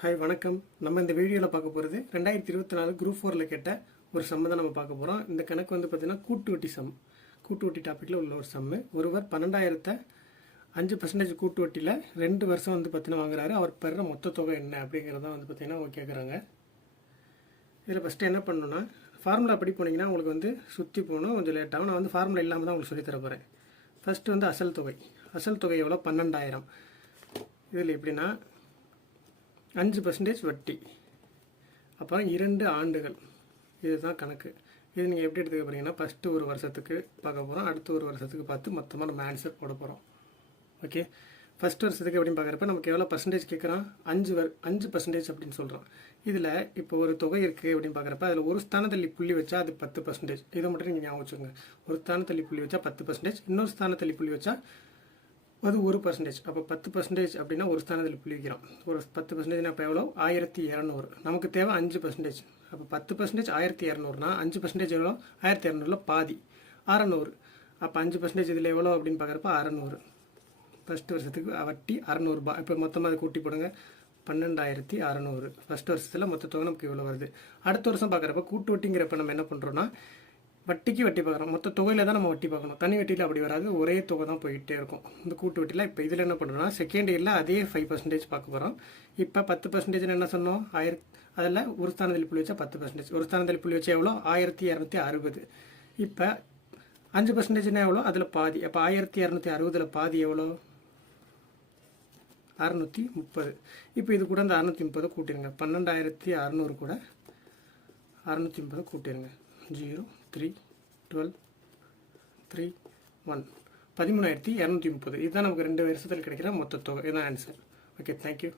Hi வணக்கம். நம்ம இந்த வீடியோவில் பார்க்க போகிறது 2024 குரூப் 4ல் கேட்ட ஒரு சம்ம தான் நம்ம பார்க்க போகிறோம். இந்த கணக்கு வந்து பார்த்திங்கன்னா கூட்டு வட்டி சம், கூட்டு வட்டி டாப்பிக்கில் உள்ள ஒரு சம்மு. ஒருவர் 12,000 5% கூட்டு வட்டியில் 2 வருஷம் வந்து பார்த்திங்கன்னா வாங்குறாரு. அவர் பெற மொத்த தொகை என்ன அப்படிங்கிறத வந்து பார்த்திங்கன்னா அவங்க கேட்குறாங்க. இதில் ஃபஸ்ட்டு என்ன பண்ணணும்னா, ஃபார்முலா படி போனீங்கன்னா உங்களுக்கு வந்து சுற்றி போகணும், கொஞ்சம் லேட்டாகும். நான் வந்து ஃபார்முலா இல்லாமல் தான் உங்களுக்கு சொல்லித்தர போகிறேன். ஃபஸ்ட்டு வந்து அசல் தொகை எவ்வளோ? 12,000. இதில் எப்படின்னா 5% வட்டி, அப்புறம் 2 ஆண்டுகள், இதுதான் கணக்கு. இது நீங்கள் எப்படி எடுத்துக்க போகிறீங்கன்னா, ஃபஸ்ட்டு ஒரு வருஷத்துக்கு பார்க்க போகிறோம், அடுத்த ஒரு வருஷத்துக்கு பார்த்து மொத்தமாக நம்ம ஆன்சர் போட போகிறோம். ஓகே, ஃபஸ்ட் வருஷத்துக்கு எப்படின்னு பார்க்குறப்ப நமக்கு எவ்வளோ பர்சன்டேஜ் கேட்குறான்? 5% அப்படின்னு சொல்கிறோம். இதில் இப்போ ஒரு தொகை இருக்குது அப்படின்னு பார்க்குறப்ப அதில் ஒரு ஸ்தானத்தள்ளி புள்ளி வச்சா அது 10%. இதை மட்டும் நீங்கள் ஞாபகம் வச்சுக்கோங்க. ஒரு ஸ்தானத்தள்ளி புள்ளி வச்சா 10%, இன்னொரு ஸ்தானத்தள்ளி புள்ளி வச்சா அது 1%. அப்போ 10% அப்படின்னா ஒரு ஸ்தானத்தில் புள்ளி வைக்கிறோம். ஒரு 10% அப்போ எவ்வளோ? 1200. நமக்கு தேவை 5%. அப்போ 10% 1200னா 5% எவ்வளோ? 1200ல் பாதி 600. அப்போ 5% இதில் எவ்வளோ அப்படின்னு பார்க்குறப்ப 600. ஃபஸ்ட் வருஷத்துக்கு வட்டி 600 ரூபாய். இப்போ மொத்தமாக அதை கூட்டி போடுங்க, 12,600. ஃபஸ்ட் வருஷத்தில் மொத்த தொகை நமக்கு இவ்வளோ வருது. அடுத்த வருஷம் பார்க்குறப்ப கூட்டு வட்டிங்கிறப்ப நம்ம என்ன பண்ணுறோன்னா, வட்டிக்கு வட்டி பார்க்குறோம், மொத்த தொகையில் தான் நம்ம வட்டி பார்க்கணும். தனி வட்டியில் அப்படி வராது, ஒரே தொகை தான் போயிட்டே இருக்கும் இந்த கூட்டு வட்டியில். இப்போ இதில் என்ன பண்ணுறோம்னா, செகண்ட் இயரில் அதே 5% பார்க்க போகிறோம். இப்போ 10% என்ன சொன்னோம்? அதில் ஒரு ஸ்தானத்தில் புள்ளி வச்சா 10%, ஒரு ஸ்தானத்தில் புள்ளி வச்சா எவ்வளோ? 1260. இப்போ 5%னா எவ்வளோ? அதில் பாதி. அப்போ 1260ல் பாதி எவ்வளோ? 630. இப்போ இது கூட அந்த 630 கூட்டிடுங்க. 12,600 கூட 630 கூட்டிடுங்க. 0 3 12 3 1 13,230. இதுதான் நமக்கு 2 வருஷத்தில் கிடைக்கிற மொத்த தொகை. இதுதான் ஆன்சர். Okay, thank you.